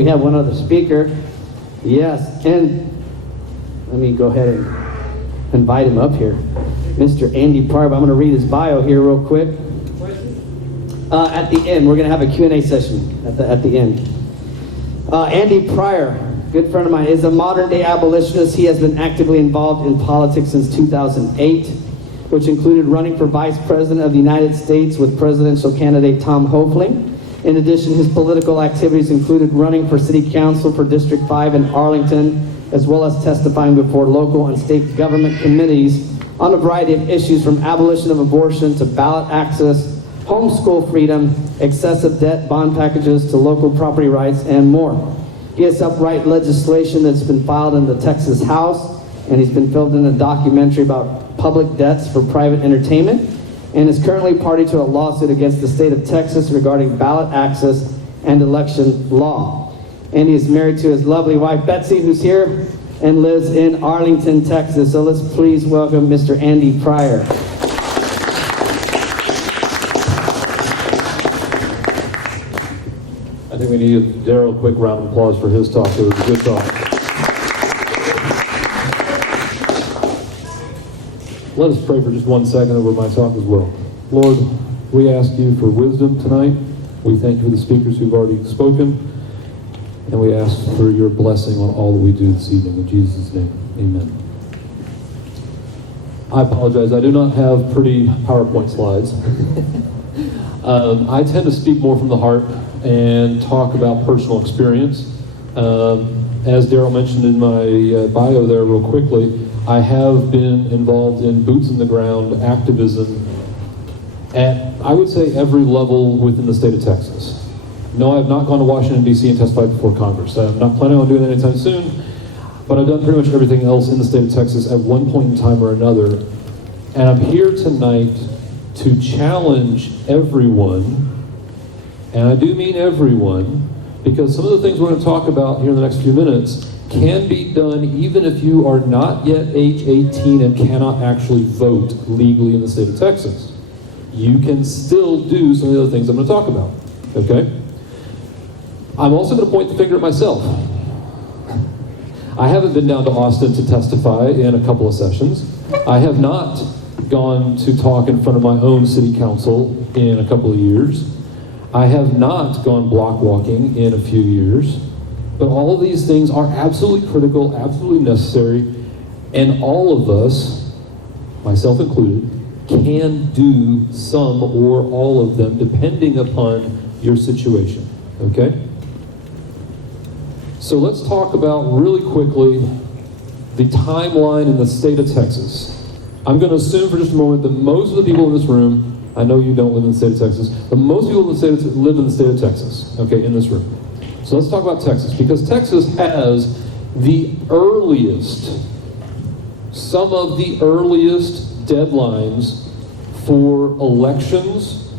We have one other speaker. Yes, and let me go ahead and invite him up here. Mr. Andy Pryor. I'm going to read his bio here real quick. At the end, we're going to have a Q&A session at the end. Andy Pryor, good friend of mine, is a modern-day abolitionist. He has been actively involved in politics since 2008, which included running for Vice President of the United States with presidential candidate Tom Hoefling. In addition, his political activities included running for City Council for District 5 in Arlington, as well as testifying before local and state government committees on a variety of issues from abolition of abortion to ballot access, homeschool freedom, excessive debt bond packages to local property rights, and more. He has helped write legislation that's been filed in the Texas House, and he's been filmed in a documentary about public debts for private entertainment, and is currently party to a lawsuit against the state of Texas regarding ballot access and election law. And he is married to his lovely wife, Betsy, who's here, and lives in Arlington, Texas. So let's please welcome Mr. Andy Pryor. I think we need Daryl a quick round of applause for his talk. It was a good talk. Let us pray for just 1 second over my talk as well. Lord, we ask you for wisdom tonight. We thank you for the speakers who've already spoken. And we ask for your blessing on all that we do this evening. In Jesus' name, amen. I apologize. I do not have pretty PowerPoint slides. I tend to speak more from the heart and talk about personal experience. As Daryl mentioned in my bio there real quickly, I have been involved in boots in the ground activism at, I would say, every level within the state of Texas. No, I have not gone to Washington, D.C. and testified before Congress. I'm not planning on doing that anytime soon, but I've done pretty much everything else in the state of Texas at one point in time or another. And I'm here tonight to challenge everyone, and I do mean everyone, because some of the things we're going to talk about here in the next few minutes can be done even if you are not yet age 18 and cannot actually vote legally in the state of Texas. You can still do some of the other things I'm going to talk about, okay? I'm also going to point the finger at myself. I haven't been down to Austin to testify in a couple of sessions. I have not gone to talk in front of my own city council in a couple of years. I have not gone block walking in a few years. But all of these things are absolutely critical, absolutely necessary, and all of us, myself included, can do some or all of them depending upon your situation, okay? So let's talk about really quickly the timeline in the state of Texas. I'm going to assume for just a moment that most of the people in this room, I know you don't live in the state of Texas, but most people in the state live in the state of Texas, okay, in this room. So let's talk about Texas, because Texas has the earliest, some of the earliest deadlines for elections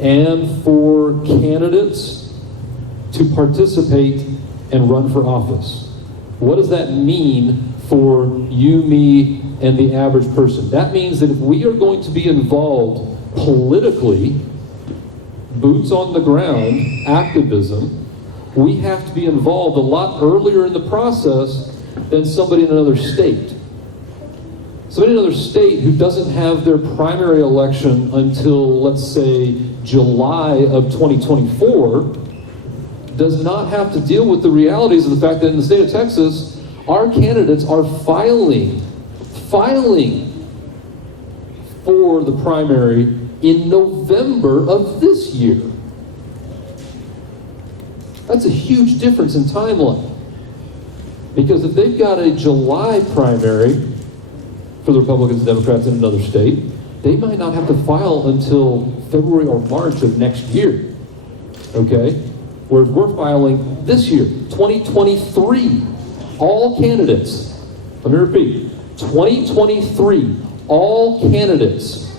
and for candidates to participate and run for office. What does that mean for you, me, and the average person? That means that if we are going to be involved politically, boots on the ground, activism, we have to be involved a lot earlier in the process than somebody in another state. Somebody in another state who doesn't have their primary election until, let's say, July of 2024, does not have to deal with the realities of the fact that in the state of Texas, our candidates are filing for the primary in November of this year. That's a huge difference in timeline. Because if they've got a July primary for the Republicans and Democrats in another state, they might not have to file until February or March of next year, okay? Whereas we're filing this year, 2023, all candidates, let me repeat, 2023, all candidates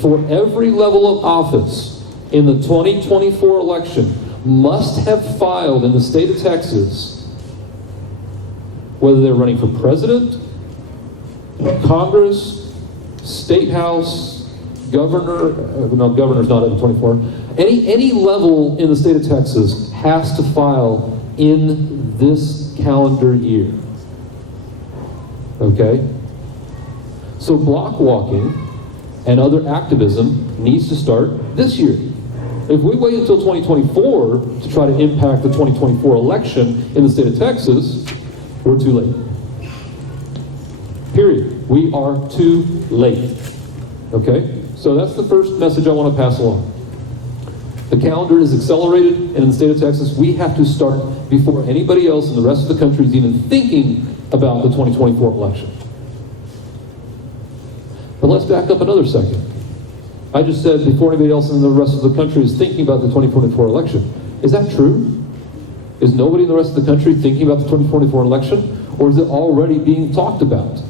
for every level of office in the 2024 election must have filed in the state of Texas, whether they're running for president, Congress, State House, governor, no, governor's not at the 24, any level in the state of Texas has to file in this calendar year. Okay? So block walking and other activism needs to start this year. If we wait until 2024 to try to impact the 2024 election in the state of Texas, we're too late. Period. We are too late. Okay? So that's the first message I want to pass along. The calendar is accelerated, and in the state of Texas, we have to start before anybody else in the rest of the country is even thinking about the 2024 election. But let's back up another second. I just said before anybody else in the rest of the country is thinking about the 2024 election. Is that true? Is nobody in the rest of the country thinking about the 2024 election? Or is it already being talked about?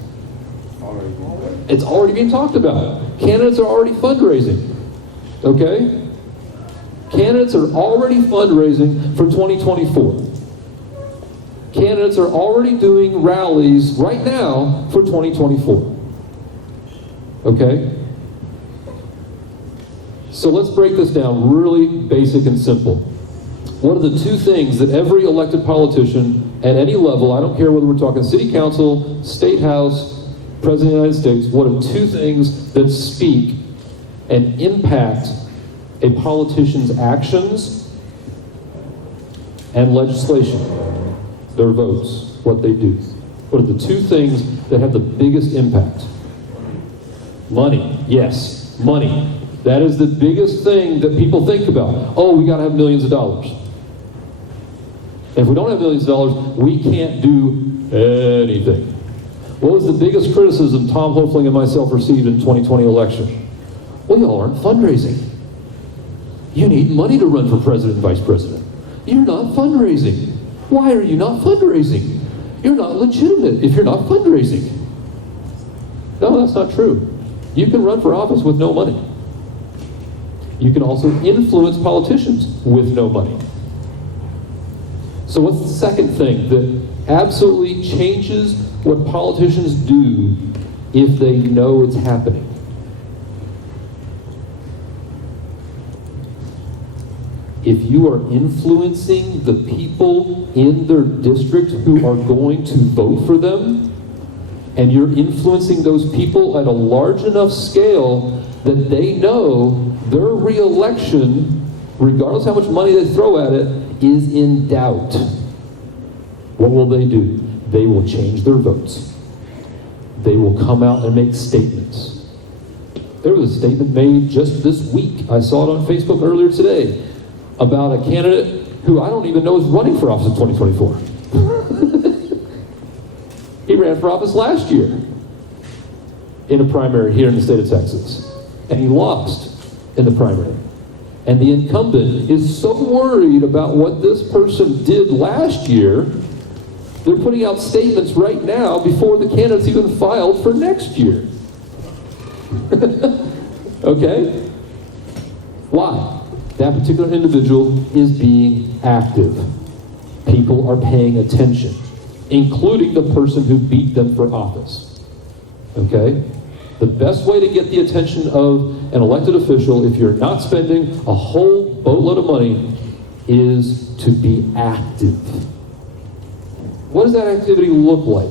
It's already being talked about. Candidates are already fundraising. Okay? Candidates are already fundraising for 2024. Candidates are already doing rallies right now for 2024. Okay? So let's break this down really basic and simple. What are the two things that every elected politician at any level, I don't care whether we're talking city council, state house, president of the United States, what are two things that speak and impact a politician's actions and legislation, their votes, what they do? What are the two things that have the biggest impact? Money, yes, money. That is the biggest thing that people think about. Oh, we gotta have millions of dollars. And if we don't have millions of dollars, we can't do anything. What was the biggest criticism Tom Hoefling and myself received in 2020 election? Well, y'all aren't fundraising. You need money to run for president and vice president. You're not fundraising. Why are you not fundraising? You're not legitimate if you're not fundraising. No, that's not true. You can run for office with no money. You can also influence politicians with no money. So what's the second thing that absolutely changes what politicians do if they know it's happening? If you are influencing the people in their district who are going to vote for them, and you're influencing those people at a large enough scale that they know their re-election, regardless how much money they throw at it, is in doubt, what will they do? They will change their votes. They will come out and make statements. There was a statement made just this week, I saw it on Facebook earlier today, about a candidate who I don't even know is running for office in 2024. He ran for office last year in a primary here in the state of Texas, and he lost in the primary. And the incumbent is so worried about what this person did last year, they're putting out statements right now before the candidate's even filed for next year. Okay? Why? That particular individual is being active. People are paying attention, including the person who beat them for office. Okay? The best way to get the attention of an elected official, if you're not spending a whole boatload of money, is to be active. What does that activity look like?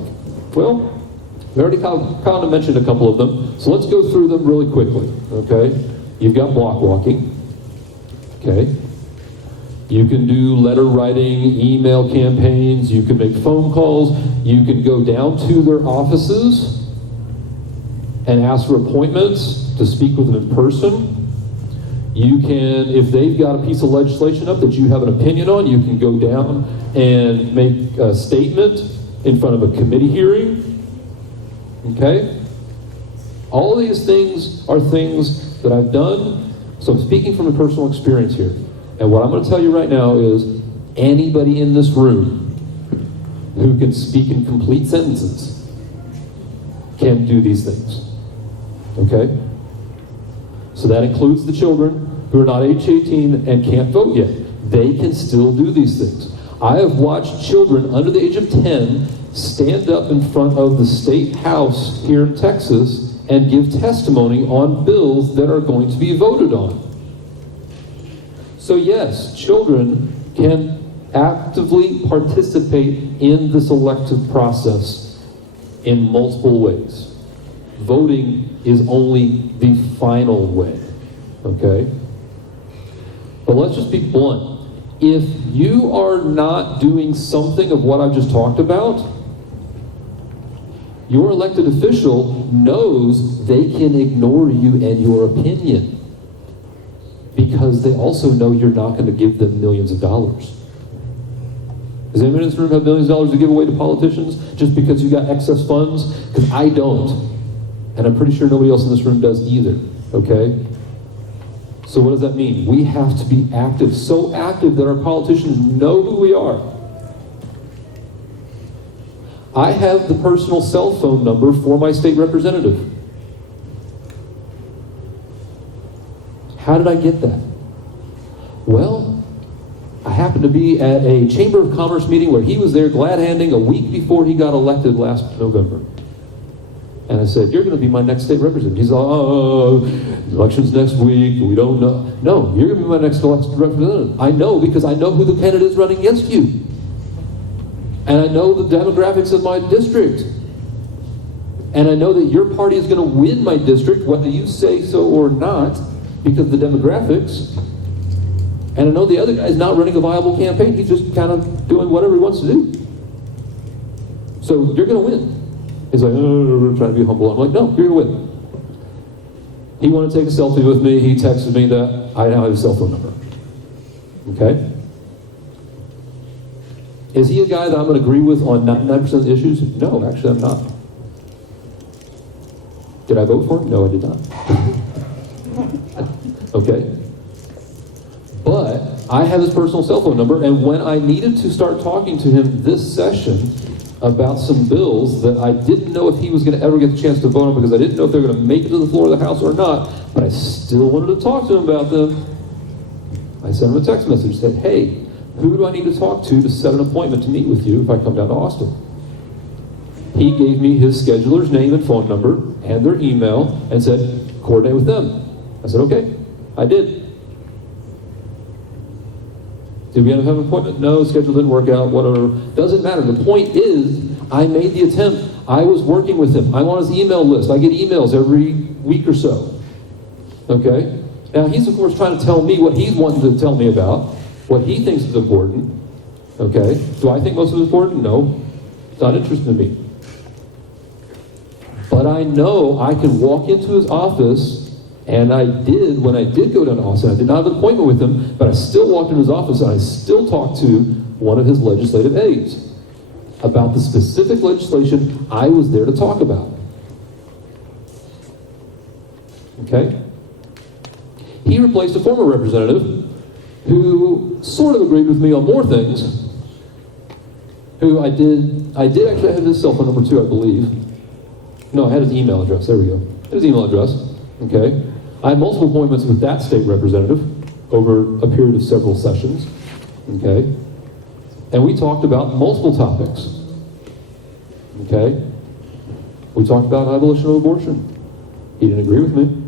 Well, we already kind of mentioned a couple of them, so let's go through them really quickly. Okay? You've got block walking. Okay? You can do letter writing, email campaigns, you can make phone calls, you can go down to their offices and ask for appointments to speak with them in person. You can, if they've got a piece of legislation up that you have an opinion on, you can go down and make a statement in front of a committee hearing. Okay? All of these things are things that I've done, so I'm speaking from a personal experience here. And what I'm going to tell you right now is anybody in this room who can speak in complete sentences can do these things. Okay? So that includes the children who are not age 18 and can't vote yet. They can still do these things. I have watched children under the age of 10 stand up in front of the state house here in Texas and give testimony on bills that are going to be voted on. So yes, children can actively participate in this elective process in multiple ways. Voting is only the final way, okay? But let's just be blunt. If you are not doing something of what I've just talked about, your elected official knows they can ignore you and your opinion because they also know you're not going to give them millions of dollars. Does anyone in this room have millions of dollars to give away to politicians just because you got excess funds? Because I don't. And I'm pretty sure nobody else in this room does either, okay? So what does that mean? We have to be active, so active that our politicians know who we are. I have the personal cell phone number for my state representative. How did I get that? Well, I happened to be at a Chamber of Commerce meeting where he was there glad-handing a week before he got elected last November. And I said, you're going to be my next state representative. He's like, oh, election's next week, we don't know. No, you're going to be my next elected representative. I know because I know who the candidate is running against you. And I know the demographics of my district. And I know that your party is going to win my district, whether you say so or not, because of the demographics. And I know the other guy's not running a viable campaign. He's just kind of doing whatever he wants to do. So you're going to win. He's like, oh, we're trying to be humble. I'm like, no, you're going to win. He wanted to take a selfie with me. He texted me that I now have his cell phone number. Okay? Is he a guy that I'm going to agree with on 99% of the issues? No, actually I'm not. Did I vote for him? No, I did not. Okay? But I have his personal cell phone number, and when I needed to start talking to him this session about some bills that I didn't know if he was going to ever get the chance to vote on because I didn't know if they were going to make it to the floor of the House or not, but I still wanted to talk to him about them, I sent him a text message, said, hey, who do I need to talk to set an appointment to meet with you if I come down to Austin? He gave me his scheduler's name and phone number and their email and said, coordinate with them. I said, okay, I did. Did we end up having an appointment? No, schedule didn't work out, whatever. Doesn't matter. The point is, I made the attempt. I was working with him. I'm on his email list. I get emails every week or so. Okay? Now, he's, of course, trying to tell me what he's wanting to tell me about, what he thinks is important. Okay? Do I think most of it's important? No. It's not interesting to me. But I know I can walk into his office, and I did, when I did go down to Austin, I did not have an appointment with him, but I still walked in his office and I still talked to one of his legislative aides about the specific legislation I was there to talk about. Okay? He replaced a former representative who sort of agreed with me on more things, who I did actually have his cell phone number too, I believe. No, I had his email address, there we go. His email address, okay? I had multiple appointments with that state representative over a period of several sessions, okay? And we talked about multiple topics, okay? We talked about abolition of abortion. He didn't agree with me.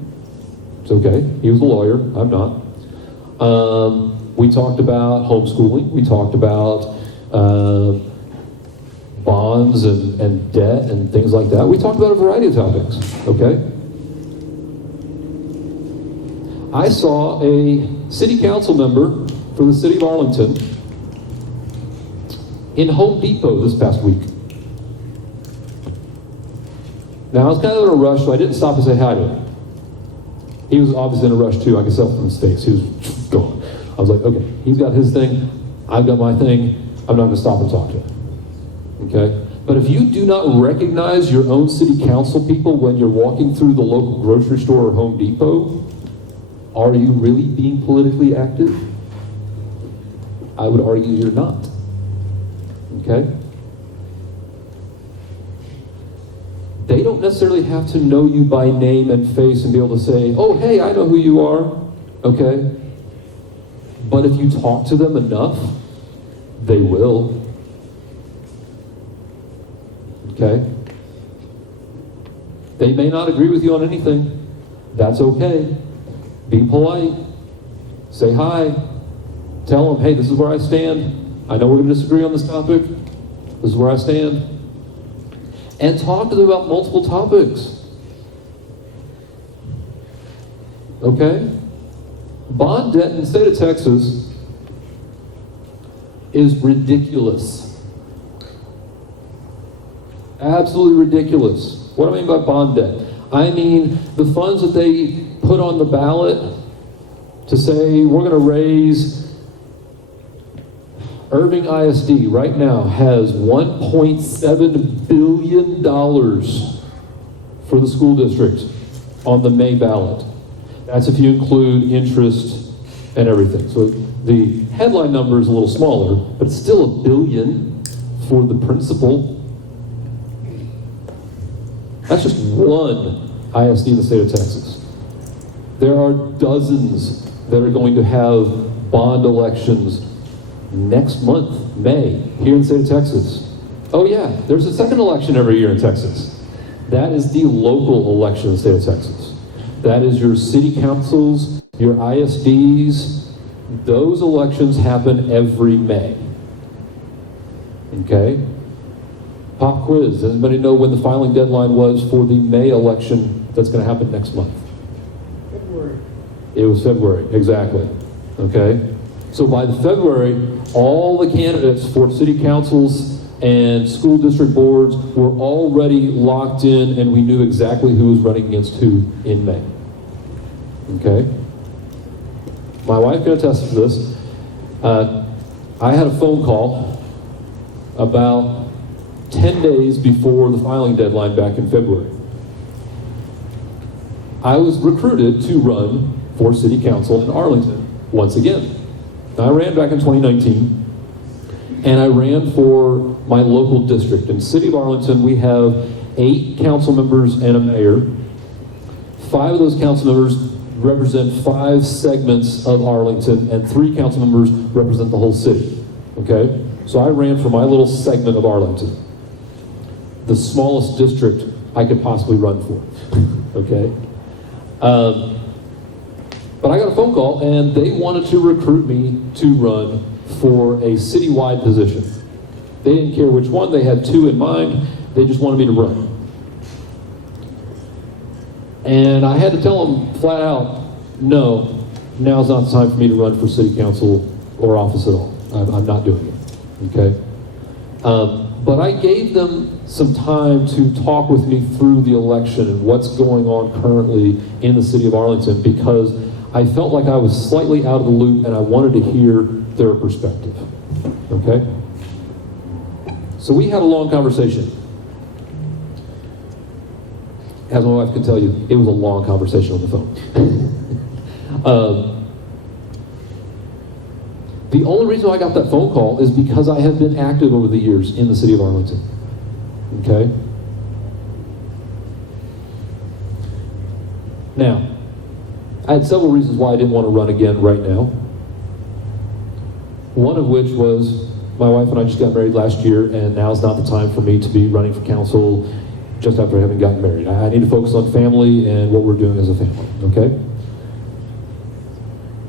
It's okay. He was a lawyer. I'm not. We talked about homeschooling. We talked about bonds and debt and things like that. We talked about a variety of topics, okay? I saw a city council member for the city of Arlington in Home Depot this past week. Now, I was kind of in a rush, so I didn't stop and say hi to him. He was obviously in a rush too. I could tell from his face. He was gone. I was like, okay, he's got his thing. I've got my thing. I'm not going to stop and talk to him. Okay? But if you do not recognize your own city council people when you're walking through the local grocery store or Home Depot, are you really being politically active? I would argue you're not. Okay? They don't necessarily have to know you by name and face and be able to say, oh, hey, I know who you are. Okay? But if you talk to them enough, they will. Okay? They may not agree with you on anything. That's okay. Be polite. Say hi. tell them, hey, this is where I stand. I know we're going to disagree on this topic. This is where I stand. And talk to them about multiple topics. Okay? Bond debt in the state of Texas is ridiculous. Absolutely ridiculous. What do I mean by bond debt? I mean the funds that they put on the ballot to say we're going to raise. Irving ISD right now has $1.7 billion for the school district on the May ballot. That's if you include interest and everything. So the headline number is a little smaller, but it's still $1 billion for the principal. That's just one ISD in the state of Texas. There are dozens that are going to have bond elections next month, May, here in the state of Texas. Oh yeah, there's a second election every year in Texas. That is the local election in the state of Texas. That is your city councils, your ISDs. Those elections happen every May. Okay? Pop quiz. Does anybody know when the filing deadline was for the May election that's going to happen next month? February. It was February, exactly. Okay? So by the February, all the candidates for city councils and school district boards were already locked in, and we knew exactly who was running against who in May. Okay? My wife can attest to this. I had a phone call about 10 days before the filing deadline back in February. I was recruited to run for city council in Arlington once again. I ran back in 2019, and I ran for my local district. In the city of Arlington, we have 8 council members and a mayor. 5 of those council members represent 5 segments of Arlington, and 3 council members represent the whole city. Okay? So I ran for my little segment of Arlington, the smallest district I could possibly run for. Okay? But I got a phone call, and they wanted to recruit me to run for a citywide position. They didn't care which one. They had 2 in mind. They just wanted me to run. And I had to tell them flat out, no, now's not the time for me to run for city council or office at all. I'm not doing it. Okay? But I gave them some time to talk with me through the election and what's going on currently in the city of Arlington, because I felt like I was slightly out of the loop and I wanted to hear their perspective. Okay? So we had a long conversation. As my wife can tell you, it was a long conversation on the phone. The only reason I got that phone call is because I have been active over the years in the city of Arlington. Okay? Now, I had several reasons why I didn't want to run again right now. One of which was my wife and I just got married last year, and now's not the time for me to be running for council just after having gotten married. I need to focus on family and what we're doing as a family, okay?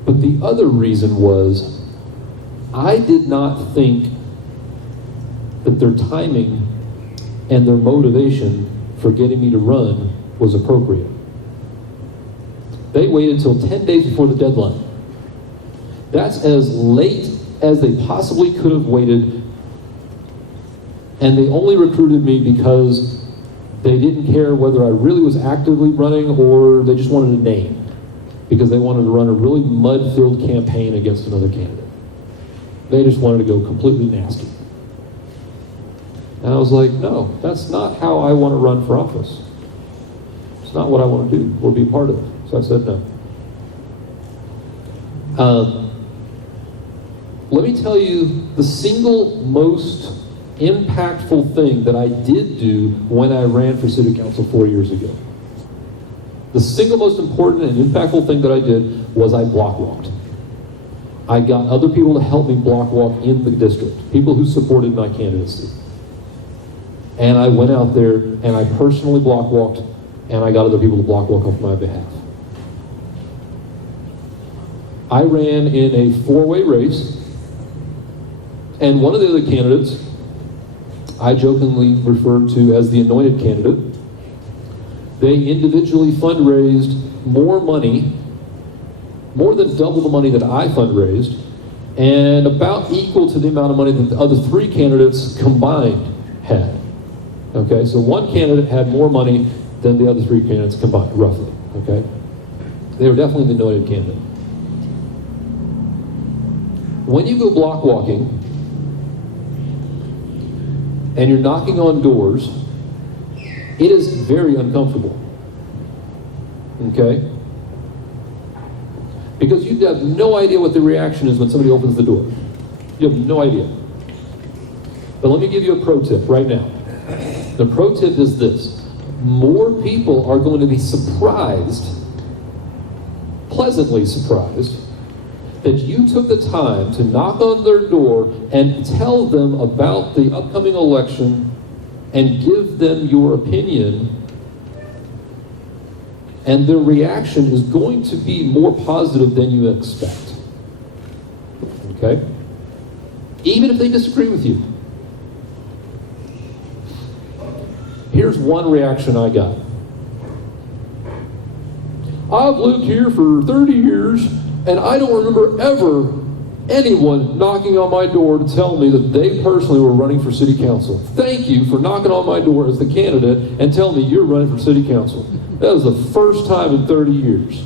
But the other reason was I did not think that their timing and their motivation for getting me to run was appropriate. They waited until 10 days before the deadline. That's as late as they possibly could have waited, and they only recruited me because they didn't care whether I really was actively running or they just wanted a name, because they wanted to run a really mud-filled campaign against another candidate. They just wanted to go completely nasty. And I was like, no, that's not how I want to run for office. It's not what I want to do or be part of. So I said no. Let me tell you the single most impactful thing that I did do when I ran for city council 4 years ago. The single most important and impactful thing that I did was I block walked. I got other people to help me block walk in the district, people who supported my candidacy. And I went out there and I personally block walked, and I got other people to block walk on my behalf. I ran in a four-way race, and one of the other candidates I jokingly referred to as the anointed candidate. They individually fundraised more money, more than double the money that I fundraised, and about equal to the amount of money that the other three candidates combined had. Okay, so one candidate had more money than the other three candidates combined, roughly. Okay, they were definitely the anointed candidate. When you go block walking and you're knocking on doors, it is very uncomfortable. Okay? Because you have no idea what the reaction is when somebody opens the door. You have no idea. But let me give you a pro tip right now. The pro tip is this. More people are going to be surprised, pleasantly surprised, that you took the time to knock on their door and tell them about the upcoming election and give them your opinion, and their reaction is going to be more positive than you expect. Okay? Even if they disagree with you. Here's one reaction I got. I've lived here for 30 years, and I don't remember ever anyone knocking on my door to tell me that they personally were running for city council. Thank you for knocking on my door as the candidate and telling me you're running for city council. That was the first time in 30 years.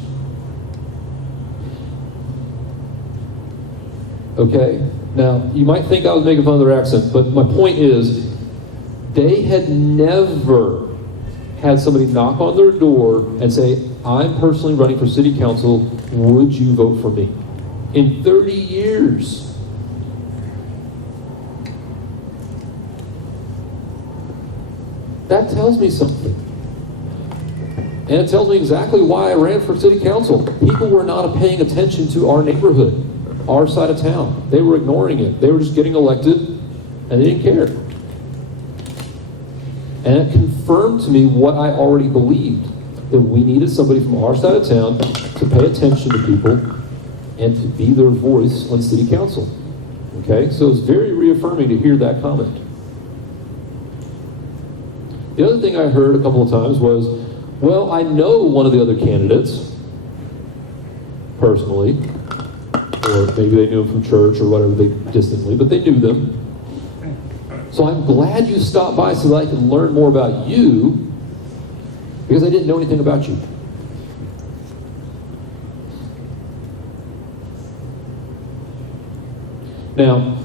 Okay? Now, you might think I was making fun of their accent, but my point is, they had never had somebody knock on their door and say, I'm personally running for city council, would you vote for me? In 30 years. That tells me something. And it tells me exactly why I ran for city council. People were not paying attention to our neighborhood, our side of town. They were ignoring it. They were just getting elected, and they didn't care. And it confirmed to me what I already believed, that we needed somebody from our side of town to pay attention to people and to be their voice on city council. Okay, so it's very reaffirming to hear that comment. The other thing I heard a couple of times was, well, I know one of the other candidates personally, or maybe they knew him from church or whatever, they distantly, but they knew them. So I'm glad you stopped by so that I can learn more about you, because I didn't know anything about you. Now,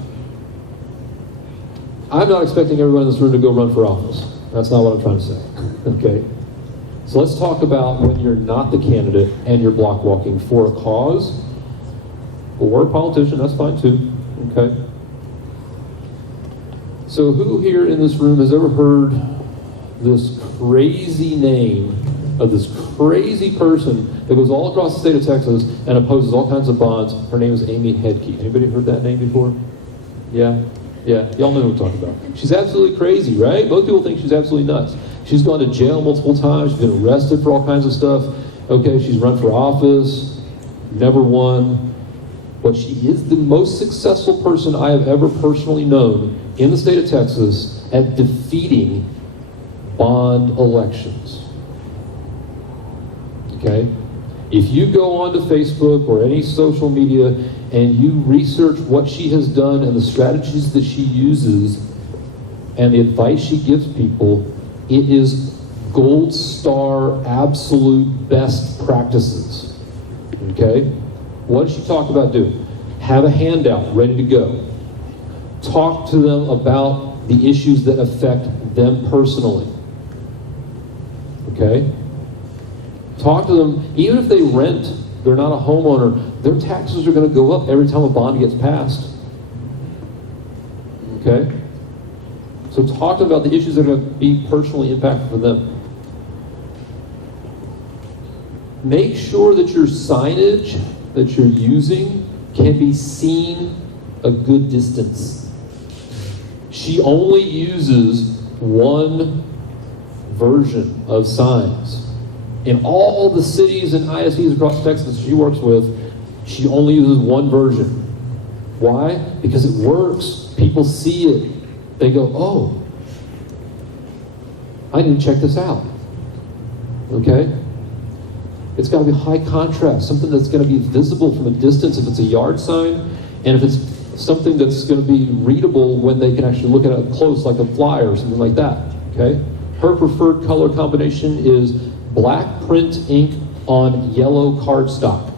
I'm not expecting everyone in this room to go run for office. That's not what I'm trying to say. Okay? So let's talk about when you're not the candidate and you're block walking for a cause or a politician. That's fine too. Okay? So who here in this room has ever heard this crazy name of this crazy person that goes all across the state of Texas and opposes all kinds of bonds? Her name is Amy Hedke. Anybody heard that name before? Yeah? Yeah, y'all know who I'm talking about. She's absolutely crazy, right? Most people think she's absolutely nuts. She's gone to jail multiple times. She's been arrested for all kinds of stuff. Okay, she's run for office, never won. But she is the most successful person I have ever personally known in the state of Texas at defeating bond elections. Okay? If you go onto Facebook or any social media and you research what she has done and the strategies that she uses and the advice she gives people, it is gold star, absolute best practices. Okay? What does she talk about doing? Have a handout ready to go. Talk to them about the issues that affect them personally. Okay? Talk to them, even if they rent, they're not a homeowner, their taxes are going to go up every time a bond gets passed. Okay? So talk to them about the issues that are going to be personally impactful for them. Make sure that your signage that you're using can be seen a good distance. She only uses one version of signs. In all the cities and ISDs across Texas she works with, She only uses one version. Why? Because it works. People see it. They go, oh, I need to check this out. Okay? It's got to be high contrast, something that's going to be visible from a distance if it's a yard sign, and if it's something that's going to be readable when they can actually look at it up close, like a flyer or something like that. Okay? Her preferred color combination is black print ink on yellow cardstock.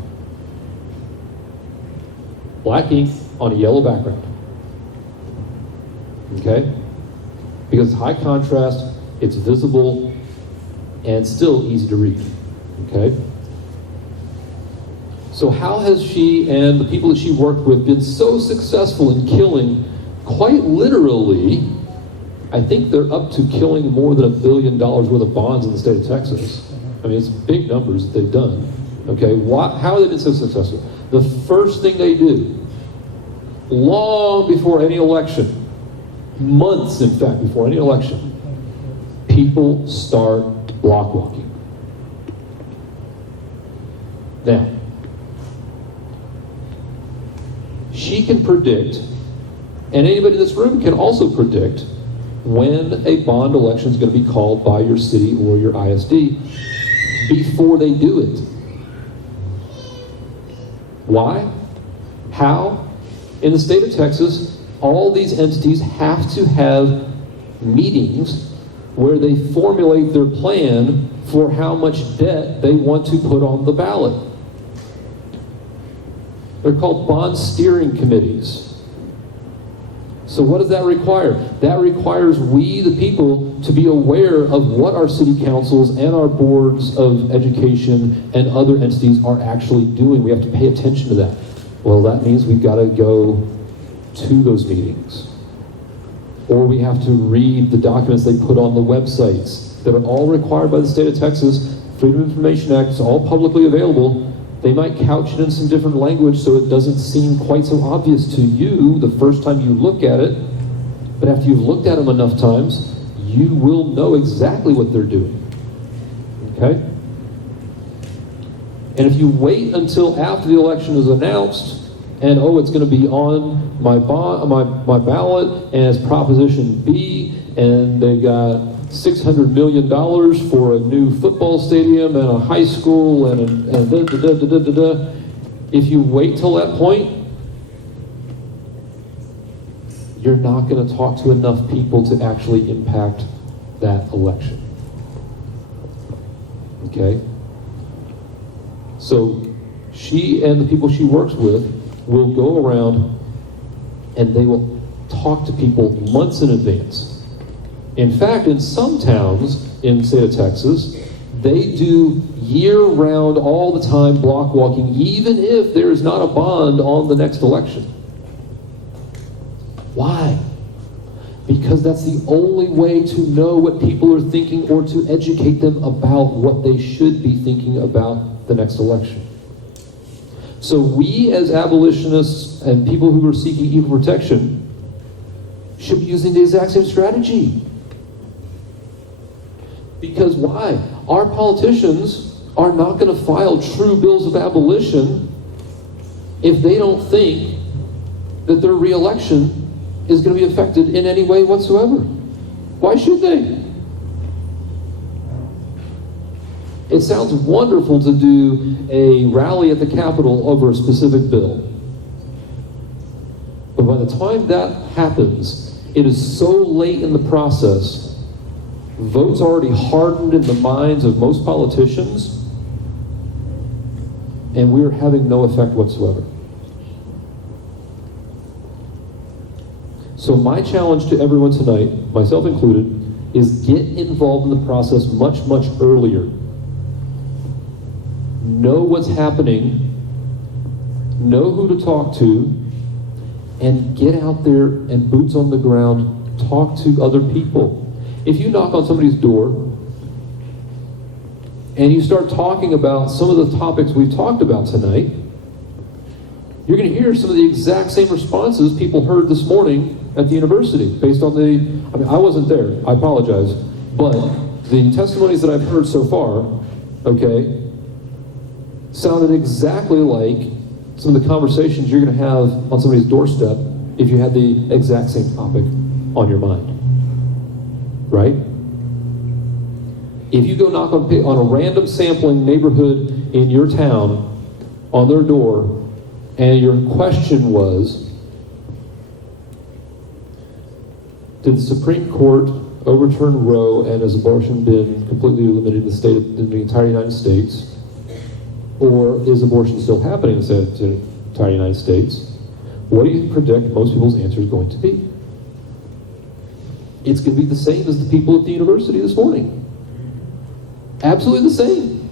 Black ink on a yellow background. Okay? Because it's high contrast, it's visible, and still easy to read. Okay? So how has she and the people that she worked with been so successful in killing, quite literally, I think they're up to killing more than $1 billion worth of bonds in the state of Texas. I mean, it's big numbers that they've done. Okay, how have they been so successful? The first thing they do, long before any election, months in fact before any election, people start block walking. Now, she can predict, and anybody in this room can also predict, when a bond election is going to be called by your city or your ISD before they do it. Why? How? In the state of Texas, all these entities have to have meetings where they formulate their plan for how much debt they want to put on the ballot. They're called bond steering committees. So what does that require? That requires we, the people, to be aware of what our city councils and our boards of education and other entities are actually doing. We have to pay attention to that. Well, that means we've got to go to those meetings. Or we have to read the documents they put on the websites that are all required by the state of Texas. Freedom of Information Act is all publicly available. They might couch it in some different language so it doesn't seem quite so obvious to you the first time you look at it, but after you've looked at them enough times, you will know exactly what they're doing. Okay? And if you wait until after the election is announced, and oh, it's going to be on my ballot, and it's Proposition B, and they got $600 million for a new football stadium and a high school and If you wait till that point, you're not going to talk to enough people to actually impact that election. Okay? So she and the people she works with will go around and they will talk to people months in advance. In fact, in some towns in the state of Texas, they do year-round, all the time block walking, even if there is not a bond on the next election. Why? Because that's the only way to know what people are thinking or to educate them about what they should be thinking about the next election. So we as abolitionists and people who are seeking equal protection should be using the exact same strategy. Because why? Our politicians are not going to file true bills of abolition if they don't think that their re-election is going to be affected in any way whatsoever. Why should they? It sounds wonderful to do a rally at the Capitol over a specific bill. But by the time that happens, it is so late in the process, votes already hardened in the minds of most politicians, and we're having no effect whatsoever. So my challenge to everyone tonight, myself included, is get involved in the process much, much earlier. Know what's happening, know who to talk to, and get out there and boots on the ground, talk to other people. If you knock on somebody's door and you start talking about some of the topics we've talked about tonight, you're going to hear some of the exact same responses people heard this morning at the university based on I wasn't there, I apologize, but the testimonies that I've heard so far, okay, sounded exactly like some of the conversations you're going to have on somebody's doorstep if you had the exact same topic on your mind, right? If you go knock on a random sampling neighborhood in your town on their door, and your question was, did the Supreme Court overturn Roe, and has abortion been completely eliminated in the entire United States? Or is abortion still happening in the entire United States? What do you predict most people's answer is going to be? It's going to be the same as the people at the university this morning. Absolutely the same.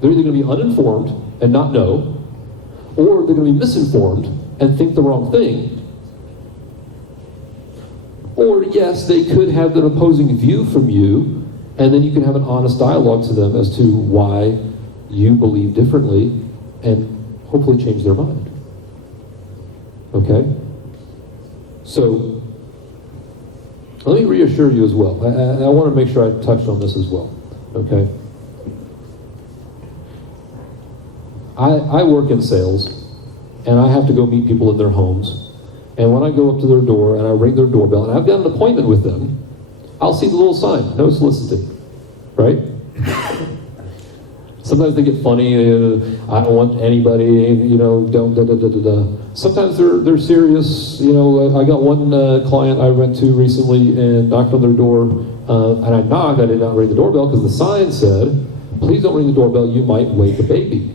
They're either going to be uninformed and not know, or they're going to be misinformed and think the wrong thing. Or yes, they could have an opposing view from you, and then you can have an honest dialogue to them as to why you believe differently and hopefully change their mind. Okay? So, let me reassure you as well. I want to make sure I touched on this as well. Okay? I work in sales, and I have to go meet people in their homes. And when I go up to their door and I ring their doorbell, and I've got an appointment with them, I'll see the little sign, no soliciting, right? Sometimes they get funny, I don't want anybody, don't, da-da-da-da-da. Sometimes they're serious, I got one client I went to recently and knocked on their door, and I knocked, I did not ring the doorbell because the sign said, please don't ring the doorbell, you might wake a baby.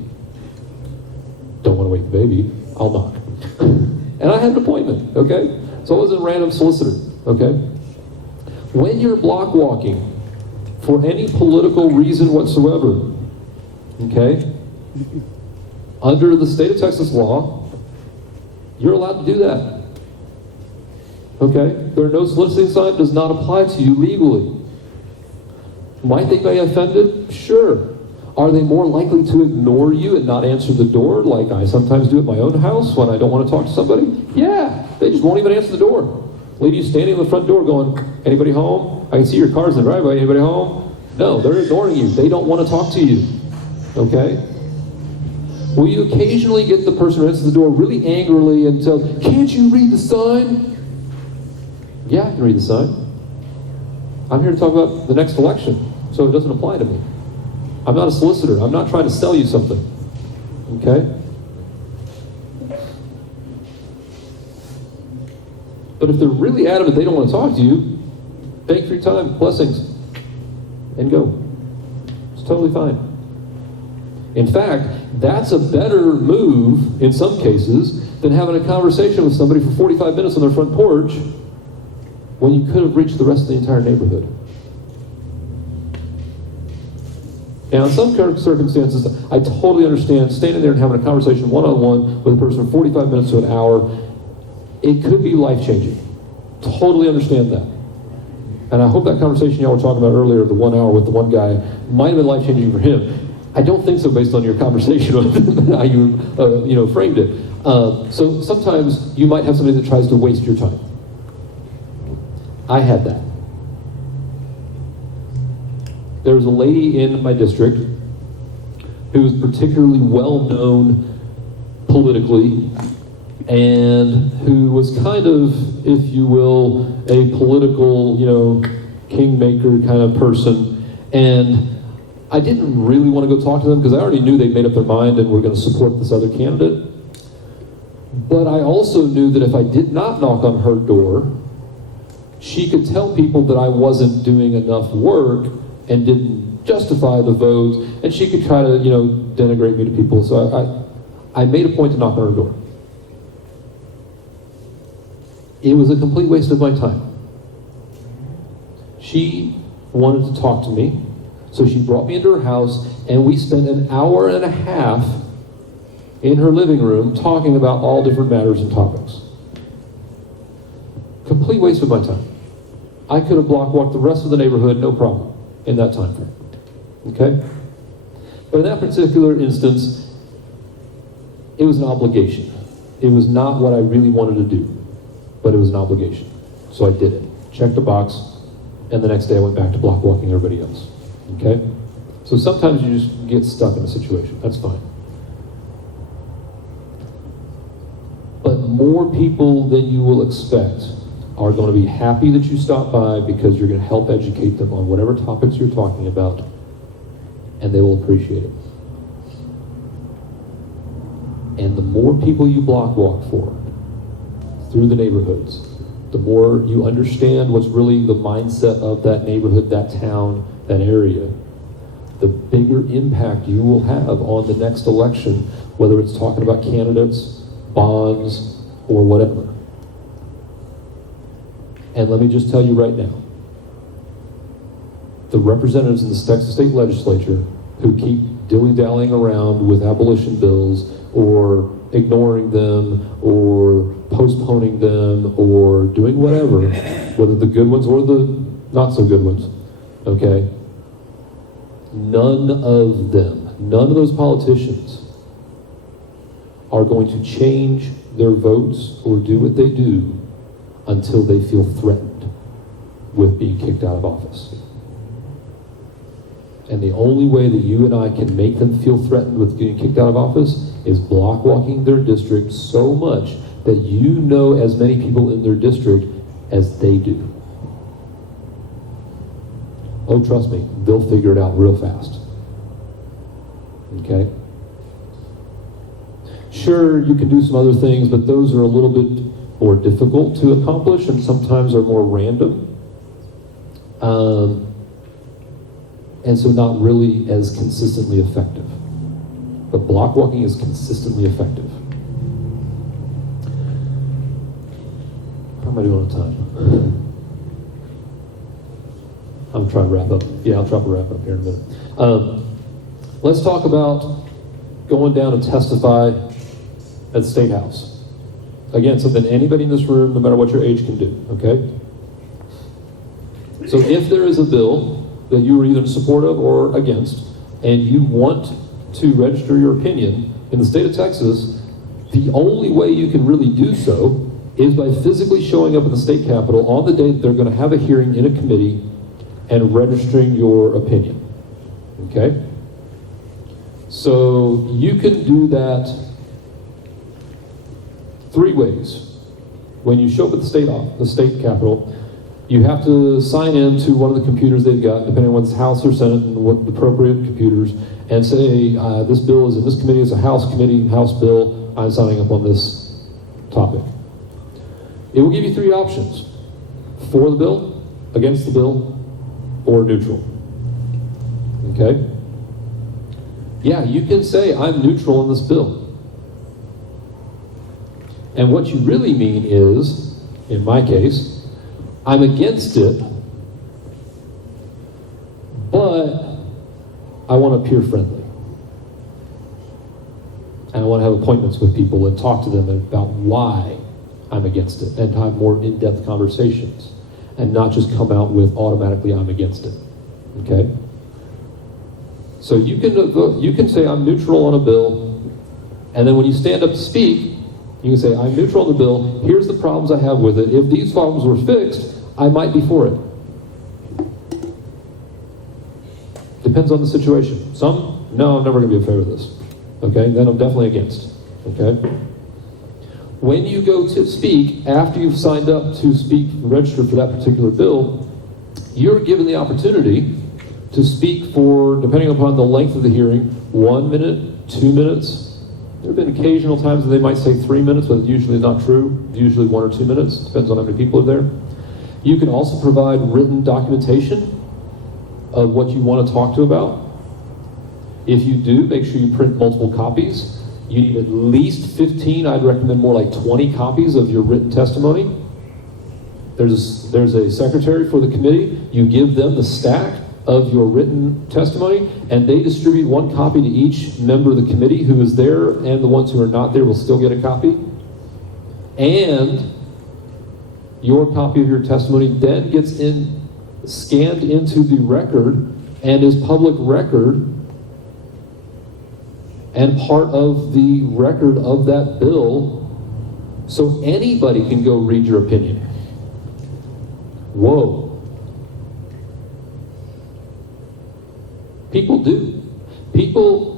Don't want to wake the baby, I'll knock. And I had an appointment, okay? So I wasn't a random solicitor, okay? When you're block walking for any political reason whatsoever, okay, under the state of Texas law, you're allowed to do that, okay? There are no soliciting sign does not apply to you legally. Might they be offended? Sure. Are they more likely to ignore you and not answer the door like I sometimes do at my own house when I don't want to talk to somebody? Yeah, they just won't even answer the door. Leave you standing in the front door going, anybody home? I can see your cars in the driveway, anybody home? No, they're ignoring you. They don't want to talk to you, okay? Will you occasionally get the person who answers the door really angrily and tell, can't you read the sign? Yeah, I can read the sign. I'm here to talk about the next election, so it doesn't apply to me. I'm not a solicitor. I'm not trying to sell you something. Okay? But if they're really adamant they don't want to talk to you, thank for your time, blessings, and go. It's totally fine. In fact, that's a better move, in some cases, than having a conversation with somebody for 45 minutes on their front porch when you could have reached the rest of the entire neighborhood. Now, in some circumstances, I totally understand standing there and having a conversation one-on-one with a person for 45 minutes to an hour. It could be life-changing. Totally understand that. And I hope that conversation y'all were talking about earlier, the 1 hour with the one guy, might have been life-changing for him. I don't think so based on your conversation with him, how you framed it. So sometimes you might have somebody that tries to waste your time. I had that. There was a lady in my district who was particularly well-known politically and who was kind of, if you will, a political, kingmaker kind of person. And I didn't really want to go talk to them because I already knew they'd made up their mind and were going to support this other candidate. But I also knew that if I did not knock on her door, she could tell people that I wasn't doing enough work and didn't justify the vote, and she could try to, denigrate me to people. So I made a point to knock on her door. It was a complete waste of my time. She wanted to talk to me, so she brought me into her house, and we spent an hour and a half in her living room talking about all different matters and topics. Complete waste of my time. I could have block walked the rest of the neighborhood, no problem, in that time frame. Okay? But in that particular instance, it was an obligation. It was not what I really wanted to do, but it was an obligation. So I did it. Checked the box, and the next day I went back to block walking everybody else. Okay? So sometimes you just get stuck in a situation. That's fine. more people than you will expect are going to be happy that you stopped by because you're going to help educate them on whatever topics you're talking about, and they will appreciate it. And the more people you block walk for through the neighborhoods, the more you understand what's really the mindset of that neighborhood, that town, that area, the bigger impact you will have on the next election, whether it's talking about candidates, bonds, or whatever. And let me just tell you right now, the representatives in the Texas state legislature who keep dilly-dallying around with abolition bills or ignoring them or postponing them or doing whatever, whether the good ones or the not so good ones, okay? None of them, none of those politicians are going to change their votes or do what they do until they feel threatened with being kicked out of office. And the only way that you and I can make them feel threatened with getting kicked out of office is block walking their district so much that you know as many people in their district as they do. Oh, trust me, they'll figure it out real fast. Okay? Sure, you can do some other things, but those are a little bit more difficult to accomplish and sometimes are more random. And so not really as consistently effective. But block walking is consistently effective. How am I doing on time? I'm trying to wrap up. Yeah, I'll try to wrap up here in a minute. Let's talk about going down and testify at the State House. Again, something anybody in this room, no matter what your age, can do, okay? So if there is a bill that you are either in support of or against, and you want to register your opinion in the state of Texas, the only way you can really do so is by physically showing up at the state capitol on the day that they're going to have a hearing in a committee and registering your opinion, okay? So you can do that 3 ways. When you show up at the state capitol, you have to sign in to one of the computers they've got, depending on whether it's House or Senate and what the appropriate computers, and say, this bill is in this committee, it's a House committee, House bill, I'm signing up on this topic. It will give you 3 options: for the bill, against the bill, or neutral. Okay? Yeah, you can say, I'm neutral on this bill. And what you really mean is, in my case, I'm against it, but I want to appear friendly. And I want to have appointments with people and talk to them about why I'm against it and have more in-depth conversations and not just come out with automatically I'm against it, okay? So you can say I'm neutral on a bill, and then when you stand up to speak, you can say I'm neutral on the bill, here's the problems I have with it. If these problems were fixed, I might be for it. Depends on the situation. Some, no, I'm never going to be in favor of this. Okay, then I'm definitely against. Okay? When you go to speak, after you've signed up to speak, register for that particular bill, you're given the opportunity to speak for, depending upon the length of the hearing, 1 minute, 2 minutes. There have been occasional times that they might say 3 minutes, but it's usually not true. Usually 1 or 2 minutes, depends on how many people are there. You can also provide written documentation of what you want to talk to about. If you do, make sure you print multiple copies. You need at least 15, I'd recommend more like 20 copies of your written testimony. There's a secretary for the committee. You give them the stack of your written testimony, and they distribute 1 copy to each member of the committee who is there, and the ones who are not there will still get a copy. And your copy of your testimony then gets scanned into the record and is public record and part of the record of that bill, so anybody can go read your opinion. Whoa. People do. People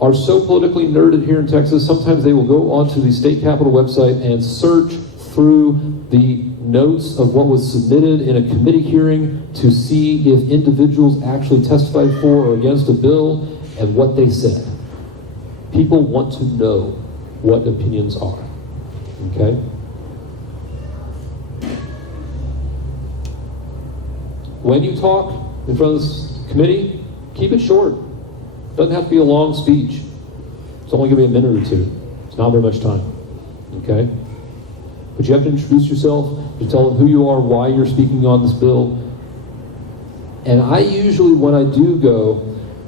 are so politically nerded here in Texas, sometimes they will go onto the state capitol website and search through the notes of what was submitted in a committee hearing to see if individuals actually testified for or against a bill and what they said. People want to know what opinions are, okay? When you talk in front of this committee, keep it short. Doesn't have to be a long speech. It's only gonna be a minute or two. It's not very much time, okay? But you have to introduce yourself, to tell them who you are, why you're speaking on this bill. And I usually, when I do go,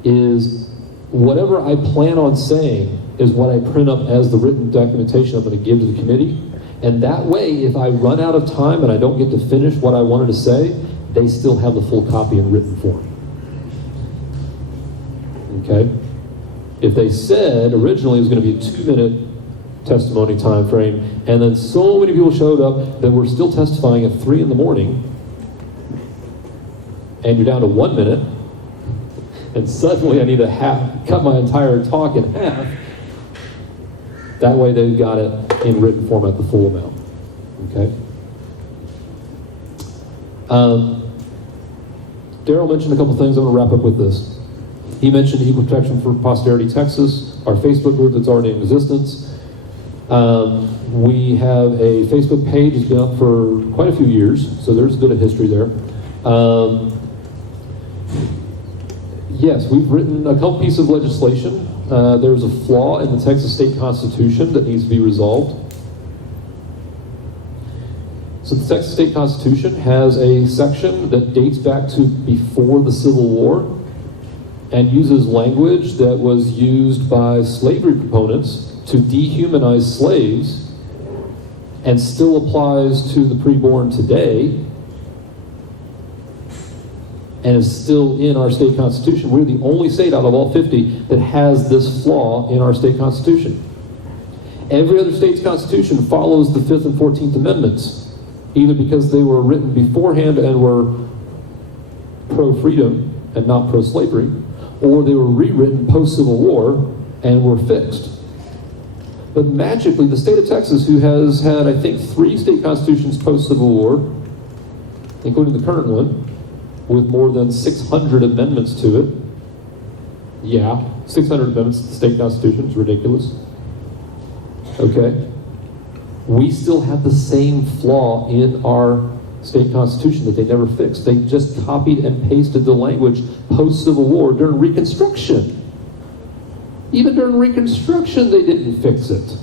is whatever I plan on saying is what I print up as the written documentation I'm going to give to the committee. And that way, if I run out of time and I don't get to finish what I wanted to say, they still have the full copy in written form. Okay? If they said originally it was going to be a 2-minute testimony time frame, and then so many people showed up that we're still testifying at 3 in the morning, and you're down to 1 minute, and suddenly I need to cut my entire talk in half, that way they've got it in written format, the full amount, okay? Daryl mentioned a couple things. I'm going to wrap up with this. He mentioned Equal Protection for Posterity Texas, our Facebook group that's already in existence. We have a Facebook page that's been up for quite a few years, so there's a bit of history there. Yes, we've written a couple pieces of legislation. There's a flaw in the Texas state constitution that needs to be resolved. So the Texas state constitution has a section that dates back to before the Civil War and uses language that was used by slavery proponents to dehumanize slaves and still applies to the preborn today and is still in our state constitution. We're the only state out of all 50 that has this flaw in our state constitution. Every other state's constitution follows the 5th and 14th Amendments, either because they were written beforehand and were pro-freedom and not pro-slavery, or they were rewritten post-Civil War and were fixed. But magically, the state of Texas, who has had, I think, 3 state constitutions post-Civil War, including the current one, with more than 600 amendments to it. Yeah, 600 amendments to the state constitution is ridiculous. Okay. We still have the same flaw in our state constitution that they never fixed. They just copied and pasted the language post-Civil War during Reconstruction. Even during Reconstruction, they didn't fix it.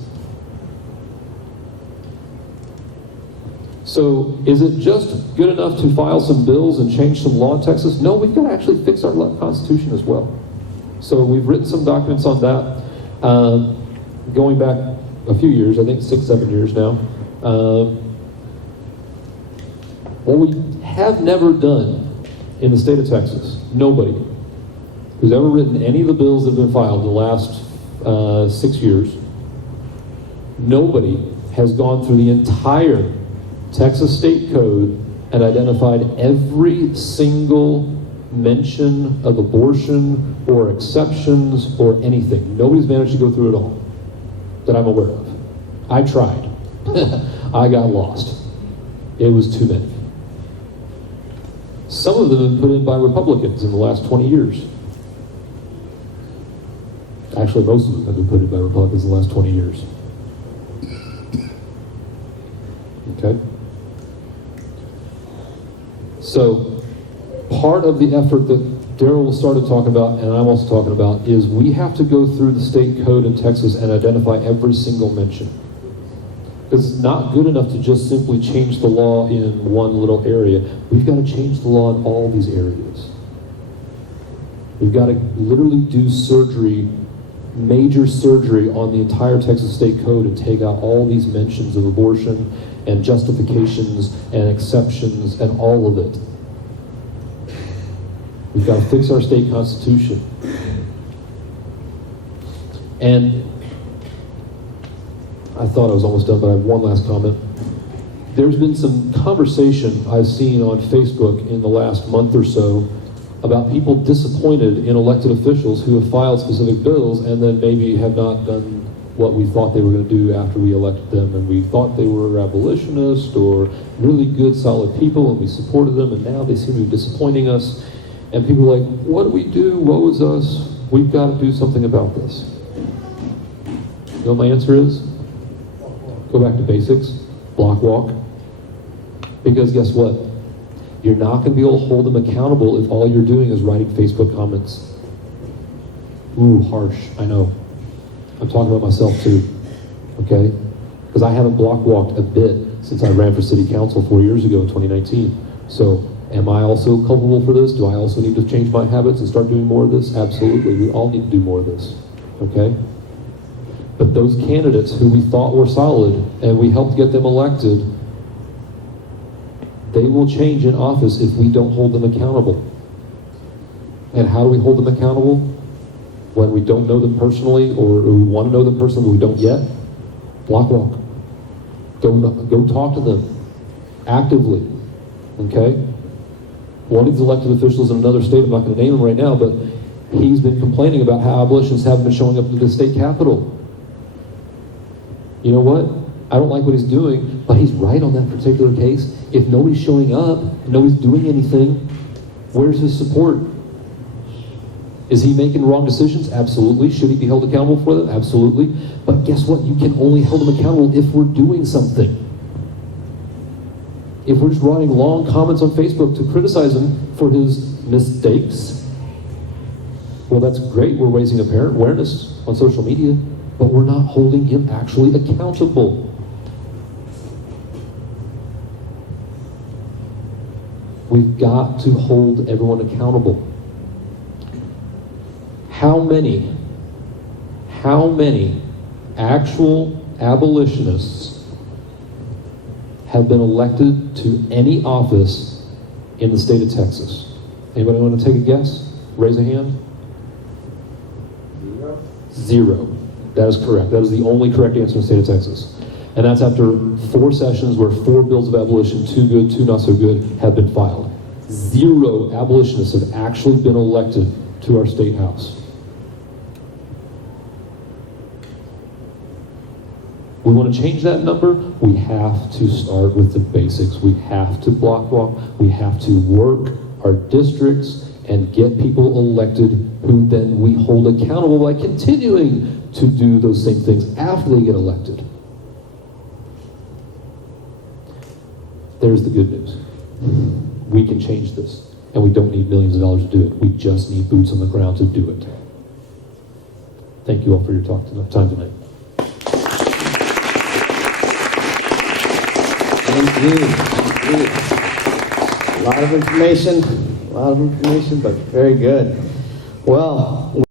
So is it just good enough to file some bills and change some law in Texas? No, we've got to actually fix our Constitution as well. So we've written some documents on that, going back a few years, I think 6-7 years now. What we have never done in the state of Texas, nobody who's ever written any of the bills that have been filed in the last 6 years, nobody has gone through the entire Texas State Code and identified every single mention of abortion or exceptions or anything. Nobody's managed to go through it all that I'm aware of. I tried. I got lost. It was too many. Some of them have been put in by Republicans in the last 20 years. Actually, most of them have been put in by Republicans in the last 20 years. Okay? So, part of the effort that Daryl started talking about, and I'm also talking about, is we have to go through the state code in Texas and identify every single mention. Because it's not good enough to just simply change the law in one little area. We've got to change the law in all these areas. We've got to literally do surgery, major surgery on the entire Texas state code and take out all these mentions of abortion and justifications and exceptions and all of it. We've got to fix our state constitution. And I thought I was almost done, but I have one last comment. There's been some conversation I've seen on Facebook in the last month or so about people disappointed in elected officials who have filed specific bills and then maybe have not done what we thought they were going to do after we elected them, and we thought they were abolitionists or really good, solid people, and we supported them, and now they seem to be disappointing us. And people are like, what do we do? Woe is us. We've got to do something about this. You know what my answer is? Go back to basics. Block walk. Because guess what? You're not going to be able to hold them accountable if all you're doing is writing Facebook comments. Ooh, harsh, I know. I'm talking about myself too, okay? Because I haven't block walked a bit since I ran for city council 4 years ago in 2019. So am I also culpable for this? Do I also need to change my habits and start doing more of this? Absolutely, we all need to do more of this, okay? But those candidates who we thought were solid and we helped get them elected, they will change in office if we don't hold them accountable. And how do we hold them accountable? When we don't know them personally, or we want to know them personally, but we don't yet, block walk. Go talk to them actively, okay? One of these elected officials in another state, I'm not going to name him right now, but he's been complaining about how abolitionists haven't been showing up to the state capitol. You know what? I don't like what he's doing, but he's right on that particular case. If nobody's showing up, and nobody's doing anything, where's his support? Is he making wrong decisions? Absolutely. Should he be held accountable for them? Absolutely. But guess what? You can only hold him accountable if we're doing something. If we're just writing long comments on Facebook to criticize him for his mistakes, well, that's great. We're raising apparent awareness on social media, but we're not holding him actually accountable. We've got to hold everyone accountable. How many actual abolitionists have been elected to any office in the state of Texas? Anybody want to take a guess? Raise a hand. Zero. That is correct. That is the only correct answer in the state of Texas. And that's after 4 sessions where 4 bills of abolition, 2 good, 2 not so good, have been filed. 0 abolitionists have actually been elected to our state house. We want to change that number, we have to start with the basics. We have to block walk, we have to work our districts and get people elected who then we hold accountable by continuing to do those same things after they get elected. There's the good news. We can change this, and we don't need millions of dollars to do it. We just need boots on the ground to do it. Thank you all for your time tonight. Thank you. A lot of information, but very good. Well,